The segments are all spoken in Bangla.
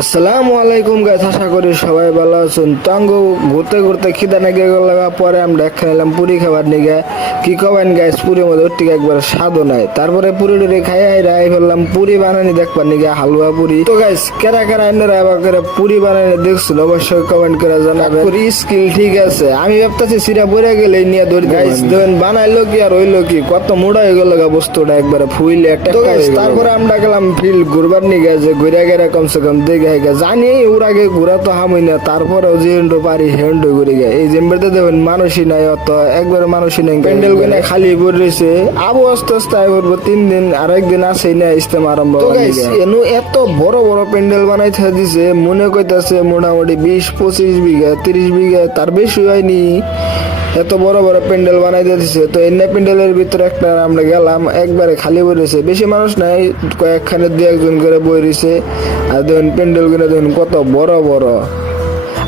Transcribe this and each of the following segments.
আসসালামু আলাইকুম গাইস, আশা করি সবাই ভালো আছেন। তাঙ্গ ঘুরতে ঘুরতে খিদা নাকি লাগা পরে আমরা খেলাম পুরি খাবার নিগে। কি কবেন গাইস, পুরির মধ্যে ওর থেকে একবার স্বাদও নাই। তারপরে পুরি টুরি খাই রাই ফেললাম পুরি বানানি দেখবার নিগে, হালুয়া পুরি। তো গাইস কেরা কেরা এনারা এবার করে পুরি বানানি দেখছিল অবশ্যই কমেন্ট করে জানাবেন। পুরি স্কিল ঠিক আছে, আমি ভাবতেছি সিরা বইরা গেলে নিয়ে ধরি। গাইস দেখেন বানাইলো কি আর হইলো কি, কত মোড়া হয়ে গেল বস্তুটা একবারে ফুইলে একটা। তো গাইস তারপরে আমরা গেলাম ফিল্ড ঘুরবার নিগে, যে ঘুরে গেলে কমসে কম দেখে জানি ওর আগে ঘুরা তো হামই না, তারপরেও যে হেন্ডো পারি হেন্ডো ঘুরে গে। এই জেম্বেতে দেখুন মানুষই নাই, অত একবার মানুষই নাই। প্যান্ডেল গুলো খালি পড়েছে, আবু আস্তে আস্তে আয় করবো 3 দিন, আরেকদিন আছে না ইস্তেমা আরম্ভ। এনু এত বড় বড় প্যান্ডেল বানাই দিছে, মনে কইতাছে মোটামুটি 20-25 বিঘা 30 বিঘা, তার বেশি হয়নি। এত বড় বড় প্যান্ডেল বানাই দিয়েছে। তো এনে প্যান্ডেলের ভিতরে একটা আমরা গেলাম, একবারে খালি বইছে, বেশি মানুষ নাই, কয়েকখানে 2-1 করে বই রয়েছে। আর দেখুন প্যান্ডেল গুলো দেখুন কত বড় বড়।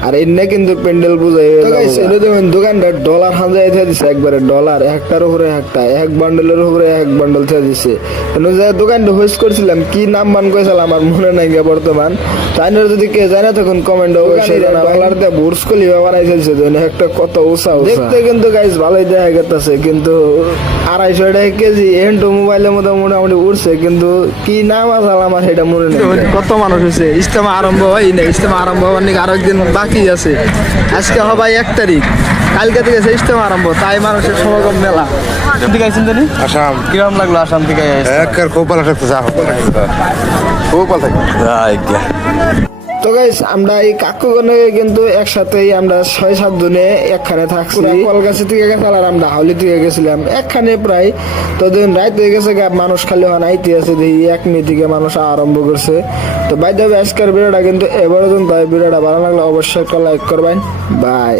আর এনে কিন্তু প্যান্ডেল বুঝাই দেখুন দোকানদার ডলার হাজাই দিছে, একবারে ডলার একটার উপরে একটা, এক বান্ডেলের উপরে এক বান্ডেল থেকে দিছে। দোকানটা হোস্ট করছিলাম, কি নাম বান করেছিলাম আমার মনে নাই গিয়ে বর্তমান। তাই যদি কে জানে তখন কমেন্ট অবশ্যই ডলার দিয়ে বুর্স কলি বানাই ফেলছে। একটা কত উষা দেখতে কিন্তু গাইস ভালোই দেখা গেছে, কিন্তু 250 টাকা কেজি এন্টো মোবাইলের মধ্যে মোটামুটি উঠছে, কিন্তু কি নাম আছে আমার সেটা মনে নেই। কত মানুষ হয়েছে, ইস্তেমা আরম্ভ হয় না, ইস্তেমা আরম্ভ হওয়ার নাকি আরো একদিন বাকি আছে। আজকে হবে 1 তারিখ, কালকে থেকে ইস্তেমা আরম্ভ, তাই মানুষের সমাগম মেলা। থেকে আইছেন জানি আসাম কিরম লাগলো? আসাম থেকে একের খুব ভালো লাগতেছে, খুব ভালো লাগে। তো গাইস আমরা এই কাকুগণে কিন্তু একসাথেই আমরা 6-7 জনে একখানে থাকছি। কলকাতা থেকে গেছিলাম আর আমরা হাওলি থেকে গেছিলাম একখানে প্রায়। তো দিন রাত হয়ে গেছে, মানুষ খালি হয় আইতে আছে, দেখি 1 মিনিট থেকে মানুষ আরম্ভ করছে। তো বাই দেবে আজকের ভিডিওটা কিন্তু এবারে ভিডিওটা ভালো লাগলে অবশ্যই একটা লাইক করবেন। বাই।